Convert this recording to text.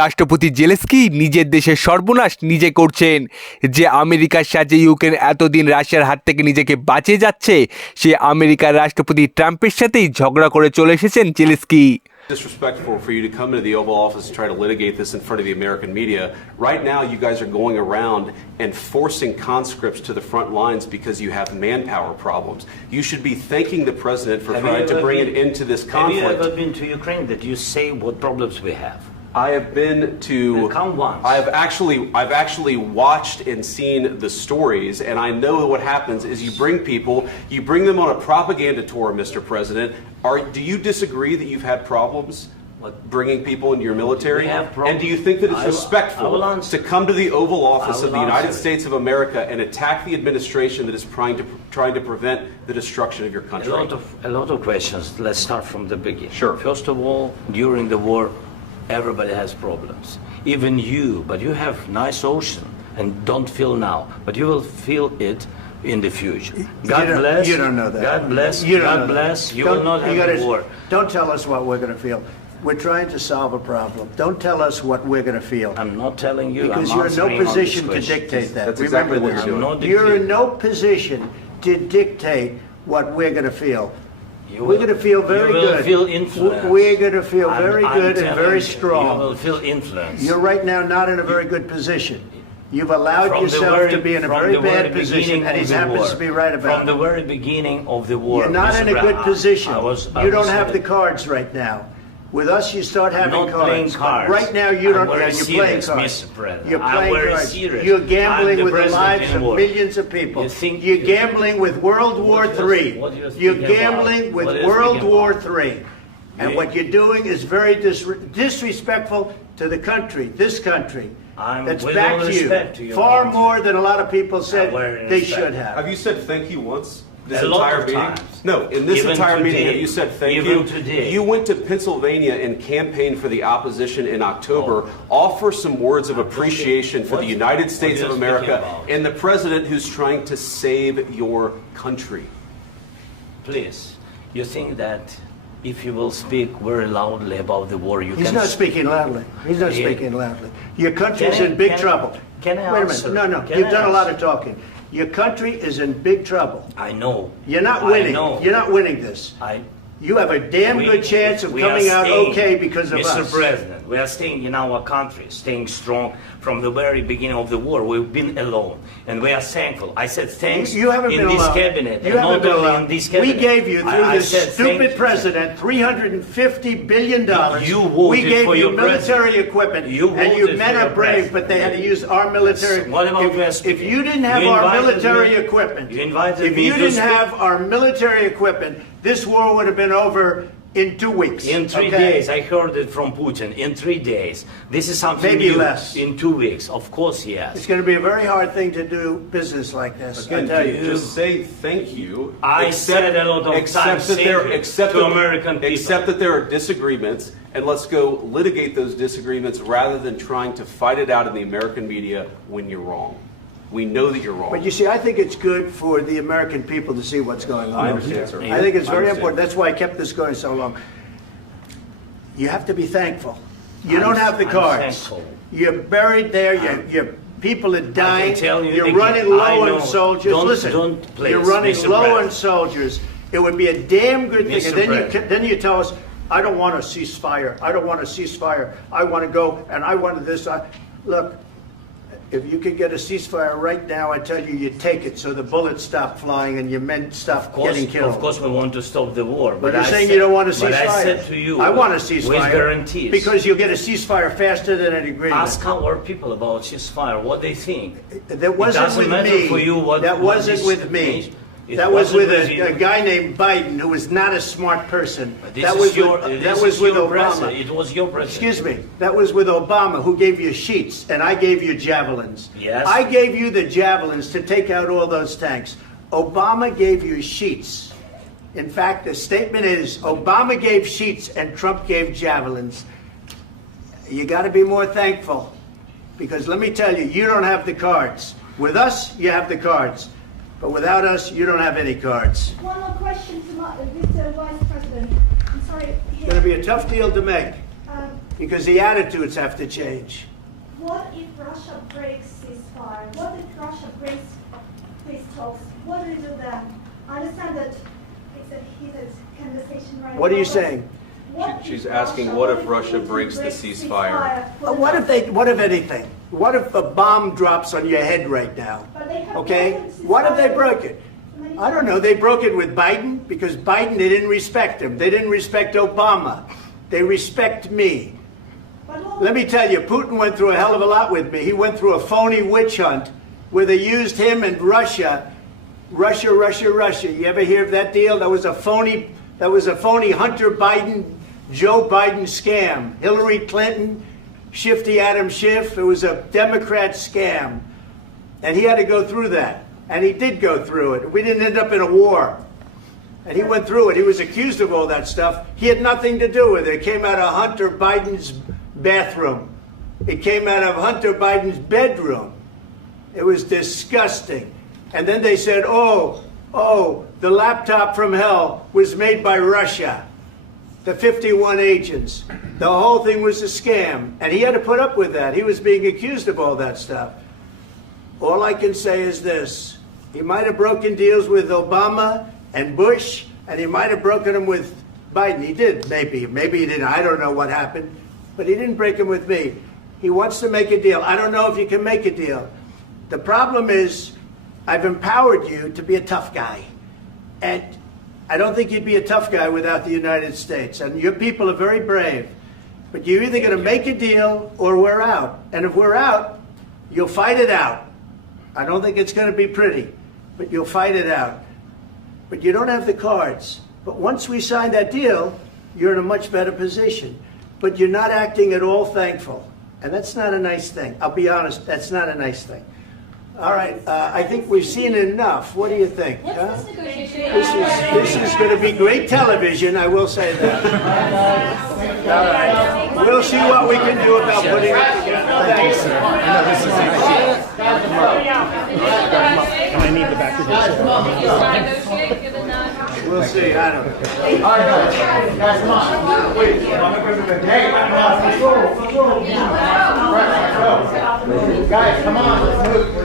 রাষ্ট্রপতি জেলেস্কি নিজের দেশের সর্বনাশ নিজে করছেন। যে আমেরিকার সাহায্যে ইউক্রেন এতদিন রাশিয়ার হাত থেকে নিজেকে বাঁচিয়ে যাচ্ছে, সে আমেরিকার রাষ্ট্রপতি ট্রাম্পের সাথেই ঝগড়া করে চলে এসেছেন জেলেস্কি। Disrespectful for you to come into the Oval Office and try to litigate this in front of the American media. Right now, you guys are going around and forcing conscripts to the front lines because you have manpower problems. You should be thanking the president for trying to bring an end to this conflict. Have you ever been to Ukraine that you say what problems we have? I have been to. Come once. I've actually watched and seen the stories, and I know what happens is you bring them on a propaganda tour, Mr. President. Do you disagree that you've had problems bringing people into your military? And do you think that it's respectful to come to the Oval Office of the United States of America and attack the administration that is trying to prevent the destruction of your country? A lot of questions. Let's start from the beginning. Sure. First of all, during the war, everybody has problems. Even you, but you have nice ocean and don't feel now, but you will feel it in the future. God bless. You don't know that. God bless. God bless. You will not have a war. Don't tell us what we're going to feel. We're trying to solve a problem. Don't tell us what we're going to feel. I'm not telling you. Because I'm you're in no answering on this position to question. dictate that. That's Remember exactly what this. you're doing. You're in no position to dictate what we're going to feel. We're going to feel very good. You will feel influence. We're going to feel very good and very You strong. will feel influence. You're right now not in a very good position. You've allowed From the yourself very- to be in a from very the bad very position, beginning and he of the happens war. to be right about From the it. very beginning of the war. You're not in a Mr. good Brown, position. I You was don't have the saying- cards right now. With us, you start having I'm not cards. playing cards. Right now, you I'm don't. very Yeah, you're playing serious, cards. Mr. President. You're I'm playing very cards. serious. You're gambling I'm the with the president lives in of war. millions of people. You think You're you- gambling with World War What III. what you're You're speaking gambling about? with What you're World speaking War about? III. And You- what you're doing is very disrespectful to the country, this country. I'm That's with all back to you. respect to your Far country. more than a lot of people said very they respect. should have. Have you said thank you once? This A lot entire of meeting? times. No, in this Even entire meeting, today. have you said thank Even you? today. You went to Pennsylvania and campaigned for the opposition in October. Offer some words of appreciation for the United States what of are you America speaking about? and the president who's trying to save your country. Please, you think that if you will speak very loudly about the war, you He's can... not speaking loudly. He's not Yeah. speaking loudly. Your country's Can I- in big can- trouble. can I Wait a answer? minute. No. Can You've I done a lot answer? of talking. Your country is in big trouble. I know. You're not I winning. know. You're not winning this. You have a damn good chance of we are coming out staying, okay because of Mr. us. President, we are staying in our country, staying strong from the very beginning of the war. We've been alone, and we are thankful. I said thanks You haven't in been this alone. cabinet, You and haven't not been only alone. in this cabinet. We gave you, through I this said thank stupid you. president, $350 billion. You voted we gave for you your military president. equipment, You and you voted men for are your brave, president. but they had to use our military. What about if, West if you didn't have You our invited military me- equipment, you invited if me you to didn't speak- have our military equipment, this war would have been over in 2 weeks. In 3 okay? days, I heard it from Putin. In 3 days, this is something Maybe new. less. In 2 weeks, of course, yes. It's going to be a very hard thing to do business like this. I Again, tell you. just say thank you. I said a lot of times that there, thank you except to that- American people. Except that there are disagreements, and let's go litigate those disagreements rather than trying to fight it out in the American media when you're wrong. We know that you're wrong. But you see, I think it's good for the American people to see what's going on. I understand, sir. I think it's I very understand. important. That's why I kept this going so long. You have to be thankful. You don't have the I'm cards. thankful. You're buried there. Your people are dying. tell you You're again, running I low know. on soldiers. Don't- Listen, don't please, you're running Mr. low on President. soldiers. It would be a damn good thing. Mr. And then President. then you tell us, I don't want a ceasefire. I don't want a ceasefire. I want to go and I want this. Look. If you could get a ceasefire right now, I tell you, you take it so the bullets stop flying and your men stop getting killed. Of course, we want to stop the war. But you're I saying said- you don't want a ceasefire. But I said to you, I want a ceasefire. with guarantees. Because you'll get a ceasefire faster than an agreement. Ask our people about ceasefire, what they think. That wasn't doesn't with matter me. for you what- that what wasn't this with me. means. It That was wasn't with with you. a guy named Biden who was not a smart person. This That is was your, with, this that was is with your Obama. president. It was your president. Excuse me. That was with Obama, who gave you sheets, and I gave you javelins. Yes. I gave you the javelins to take out all those tanks. Obama gave you sheets. In fact, the statement is Obama gave sheets and Trump gave javelins. You got to be more thankful, because let me tell you, you don't have the cards. With us, you have the cards. But without us, you don't have any cards. One more question to Mr. Vice President. I'm sorry. It's going to be a tough deal to make. because the attitudes have to change. What if Russia breaks ceasefire? What if Russia breaks peace talks? What do you do then? I understand that it's a heated conversation right now. What are you but saying? what She's if asking, what if Russia Putin breaks the ceasefire? What if anything? What if a bomb drops on your head right now? But they have Okay? broken ceasefire What if they broke it? many I don't know. They broke it with Biden because Biden, they didn't respect him. They didn't respect Obama. They respect me. But all- Let me tell you, Putin went through a hell of a lot with me. He went through a phony witch hunt where they used him and Russia. Russia. You ever hear of that deal? That was a phony Hunter Biden, Joe Biden scam. Hillary Clinton, Shifty Adam Schiff. It was a Democrat scam. And he had to go through that. And he did go through it. We didn't end up in a war. And he went through it. He was accused of all that stuff. He had nothing to do with it. It came out of Hunter Biden's bathroom. It came out of Hunter Biden's bedroom. It was disgusting. And then they said, oh, the laptop from hell was made by Russia. The 51 agents. The whole thing was a scam. And he had to put up with that. He was being accused of all that stuff. All I can say is this. He might have broken deals with Obama and Bush, and he might have broken them with Biden. He did, maybe. Maybe he didn't. I don't know what happened. But he didn't break them with me. He wants to make a deal. I don't know if you can make a deal. The problem is, I've empowered you to be a tough guy. And I don't think you'd be a tough guy without the United States. And your people are very brave. But you're either going to make a deal or we're out. And if we're out, you'll fight it out. I don't think it's going to be pretty, but you'll fight it out. But you don't have the cards. But once we sign that deal, you're in a much better position. But you're not acting at all thankful. And that's not a nice thing. I'll be honest, that's not a nice thing. All right, I think we've seen enough. What do you think? Huh? This is going to be great television, I will say that. All right. We'll see what we can do about putting it together. Thank you. I need the back of this. We'll see, I don't know. Guys, come on. Wait. Hey, let's go. Guys, come on. Let's move.